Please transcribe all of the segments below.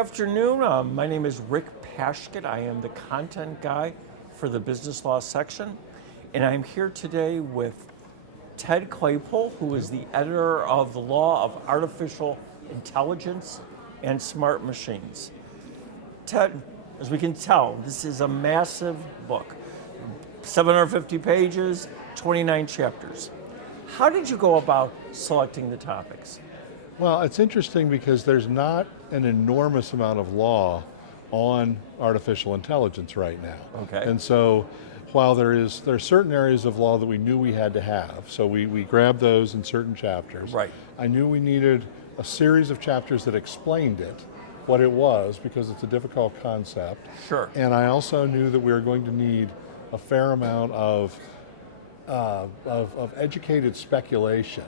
afternoon. My name is Rick Paszkiet. I am the content guy for the business law section, and I'm here today with Ted Claypoole, who is the editor of The Law of Artificial Intelligence and Smart Machines. Ted, as we can tell, this is a massive book, 750 pages, 29 chapters. How did you go about selecting the topics? Well, it's interesting because there's not an enormous amount of law on artificial intelligence right now. Okay. And so while there are certain areas of law that we knew we had to have, so we grabbed those in certain chapters. Right. I knew we needed a series of chapters that explained it, what it was, because it's a difficult concept. Sure. And I also knew that we were going to need a fair amount of educated speculation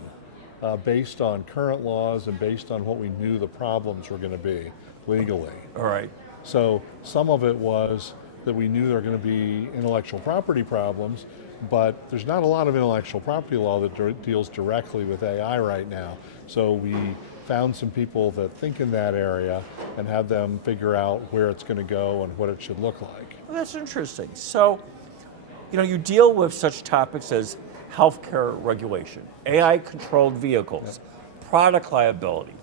based on current laws and based on what we knew the problems were going to be legally. All right. So some of it was that we knew there were going to be intellectual property problems, but there's not a lot of intellectual property law that deals directly with AI right now. So we found some people that think in that area and have them figure out where it's going to go and what it should look like. Well, that's interesting. So, you deal with such topics as healthcare regulation, AI-controlled vehicles, product liability,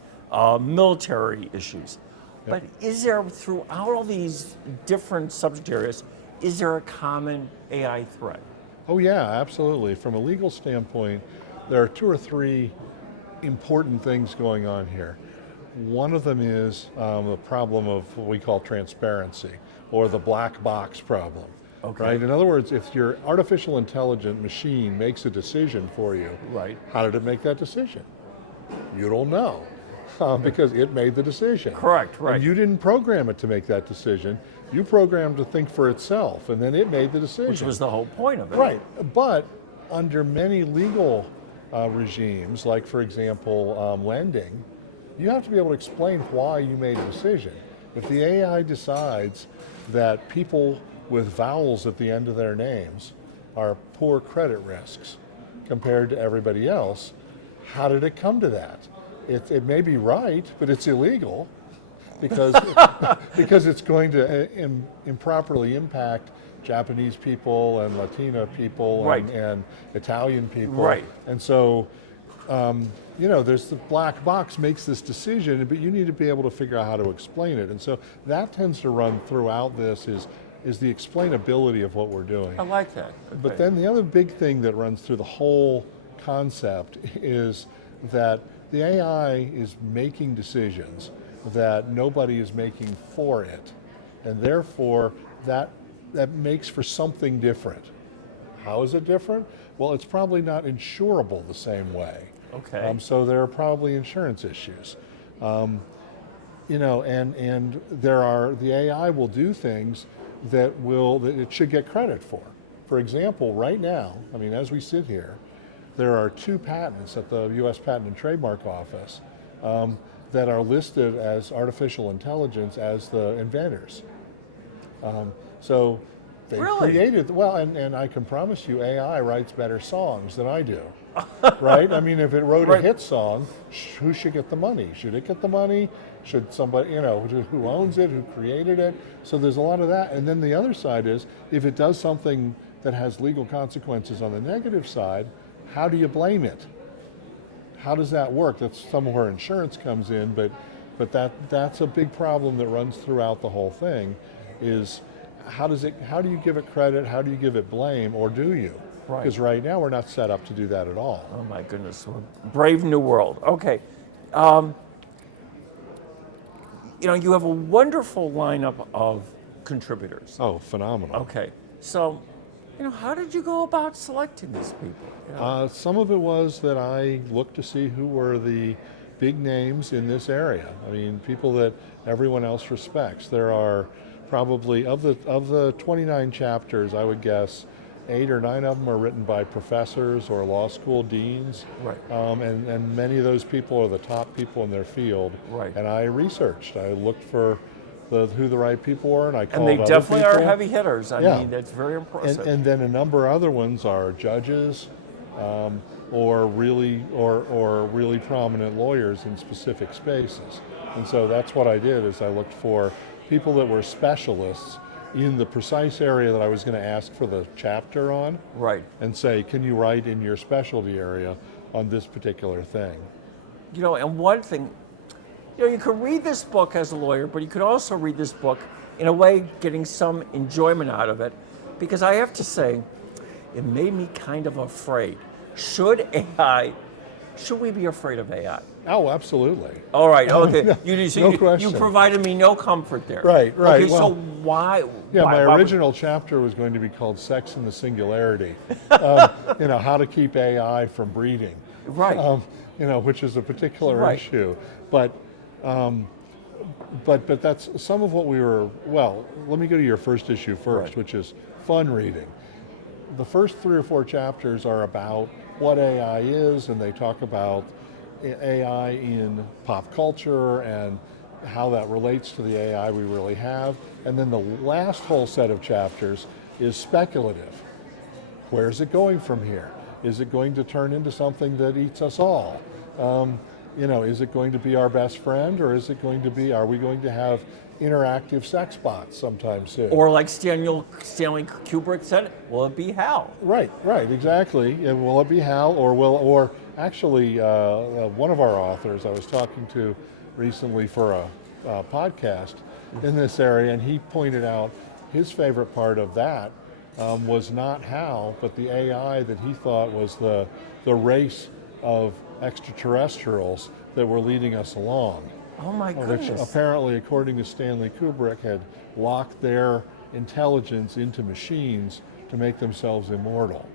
military issues. But is there, throughout all these different subject areas, is there a common AI threat? Oh yeah, absolutely. From a legal standpoint, there are two or three important things going on here. One of them is the problem of what we call transparency, or the black box problem. Okay. Right? In other words, if your artificial intelligent machine makes a decision for you, Right. how did it make that decision? You don't know, because it made the decision. Correct, right. And you didn't program it to make that decision. You programmed to think for itself, and then it made the decision. Which was the whole point of it. Right, but under many legal regimes, like for example, lending, you have to be able to explain why you made a decision. If the AI decides that people with vowels at the end of their names are poor credit risks compared to everybody else, how did it come to that? It may be right, but it's illegal because, because it's going to improperly impact Japanese people and Latino people Right. and Italian people. Right. And so, there's the black box makes this decision, but you need to be able to figure out how to explain it. And so that tends to run throughout this is the explainability of what we're doing. I like that. But then the other big thing that runs through the whole concept is that the AI is making decisions that nobody is making for it. And therefore, that makes for something different. How is it different? Well, it's probably not insurable the same way. Okay. So there are probably insurance issues. And the AI will do things that it should get credit for. For example, right now, as we sit here, there are 2 patents at the U.S. Patent and Trademark Office that are listed as artificial intelligence as the inventors. So they Really? created, and I can promise you AI writes better songs than I do, right? If it wrote Right. a hit song, who should get the money? Should it get the money? Should somebody, who owns it, who created it? So there's a lot of that. And then the other side is, if it does something that has legal consequences on the negative side, how do you blame it? How does that work? That's where insurance comes in, but that's a big problem that runs throughout the whole thing, is how do you give it credit, how do you give it blame, or do you? Right. Because right now we're not set up to do that at all. Oh my goodness, brave new world. Okay. You have a wonderful lineup of contributors. Oh, phenomenal. Okay. So, how did you go about selecting these people? Some of it was that I looked to see who were the big names in this area. People that everyone else respects. There are probably, of the 29 chapters, I would guess 8 or 9 of them are written by professors or law school deans. Right. And many of those people are the top people in their field. Right. And I researched. I looked for who the right people were, and I called And they other definitely are people. heavy hitters. I Yeah. mean, that's very impressive. And then a number of other ones are judges, or really prominent lawyers in specific spaces. And so that's what I did, is I looked for people that were specialists in the precise area that I was going to ask for the chapter on, Right. and say, can you write in your specialty area on this particular thing? And one thing, you could read this book as a lawyer, but you could also read this book in a way getting some enjoyment out of it, because I have to say, it made me kind of afraid. Should we be afraid of AI? Oh, absolutely. All right, okay. No question. You provided me no comfort there. Right. Okay, Well, so why? Yeah, why, my why would- original chapter was going to be called Sex in the Singularity. How to keep AI from breeding. Right. Which is a particular Right. issue. But that's some of what we were, well, let me go to your first issue first, Right. which is fun reading. The first 3 or 4 chapters are about what AI is, and they talk about AI in pop culture and how that relates to the AI we really have. And then the last whole set of chapters is speculative. Where's it going from here? Is it going to turn into something that eats us all? Is it going to be our best friend, or is it going to be, are we going to have interactive sex bots sometime soon? Or like Stanley Kubrick said, will it be Hal? Right, exactly. And will it be Hal, or actually, one of our authors I was talking to recently for a podcast in this area, and he pointed out his favorite part of that was not Hal, but the AI that he thought was the race of extraterrestrials that were leading us along. Oh my goodness. Which apparently, according to Stanley Kubrick, had locked their intelligence into machines to make themselves immortal.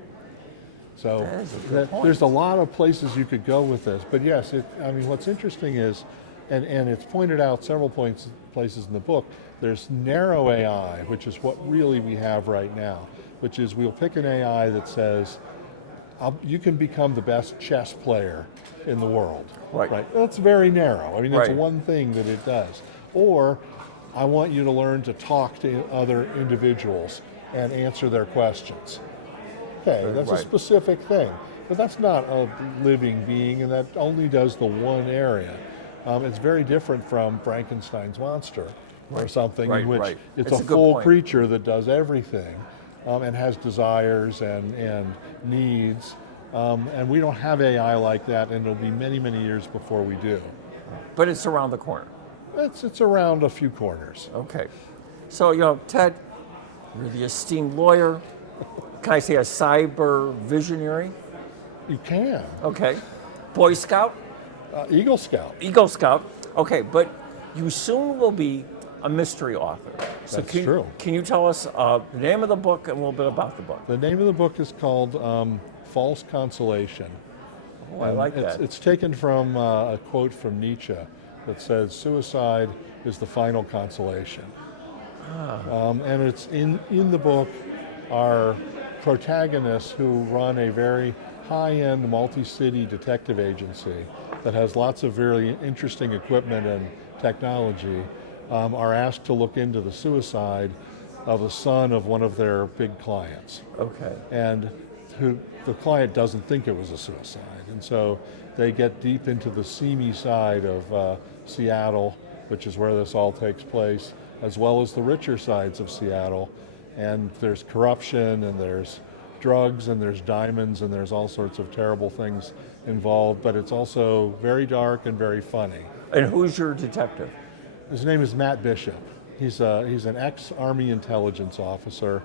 So That is a good point. there's a lot of places you could go with this. But yes, what's interesting is, and it's pointed out several places in the book, there's narrow AI, which is what really we have right now, which is we'll pick an AI that says, you can become the best chess player in the world. Right. That's very narrow. That's Right. one thing that it does. Or, I want you to learn to talk to other individuals and answer their questions. Okay, that's a Right. specific thing. But that's not a living being, and that only does the one area. It's very different from Frankenstein's monster or something in which Right. it's It's a a good full point. creature that does everything and has desires and needs. And we don't have AI like that, and it'll be many, many years before we do. But it's around the corner. It's around a few corners. Okay. So, Ted, you're the esteemed lawyer. Can I say a cyber visionary? You can. Okay. Boy Scout? Eagle Scout. Eagle Scout. Okay, but you soon will be a mystery author. So That's true. Can you tell us the name of the book and a little bit about the book? The name of the book is called False Consolation. Oh, I like that. It's taken from a quote from Nietzsche that says, "Suicide is the final consolation." And it's in the book are protagonists who run a very high-end multi-city detective agency that has lots of very interesting equipment and technology, are asked to look into the suicide of the son of one of their big clients. Okay. And who the client doesn't think it was a suicide. And so they get deep into the seamy side of Seattle, which is where this all takes place, as well as the richer sides of Seattle. And there's corruption, and there's drugs, and there's diamonds, and there's all sorts of terrible things involved, but it's also very dark and very funny. And who's your detective? His name is Matt Bishop. He's an ex-Army intelligence officer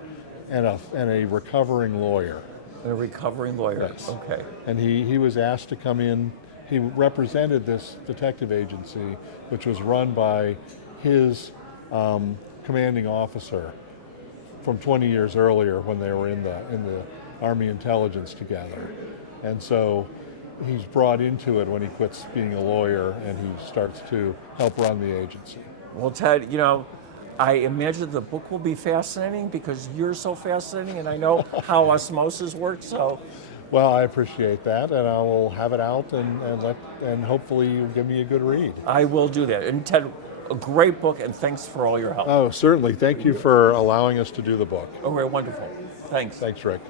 and a recovering lawyer. A recovering lawyer. Yes. Okay. And he was asked to come in. He represented this detective agency, which was run by his commanding officer from 20 years earlier when they were in the Army intelligence together. And so he's brought into it when he quits being a lawyer, and he starts to help run the agency. Well, Ted, I imagine the book will be fascinating because you're so fascinating, and I know how osmosis works. So, Well, I appreciate that, and I will have it out and hopefully you'll give me a good read. I will do that. And Ted, a great book, and thanks for all your help. Oh, certainly. Thank you for allowing us to do the book. Oh, very wonderful. Thanks. Thanks, Rick.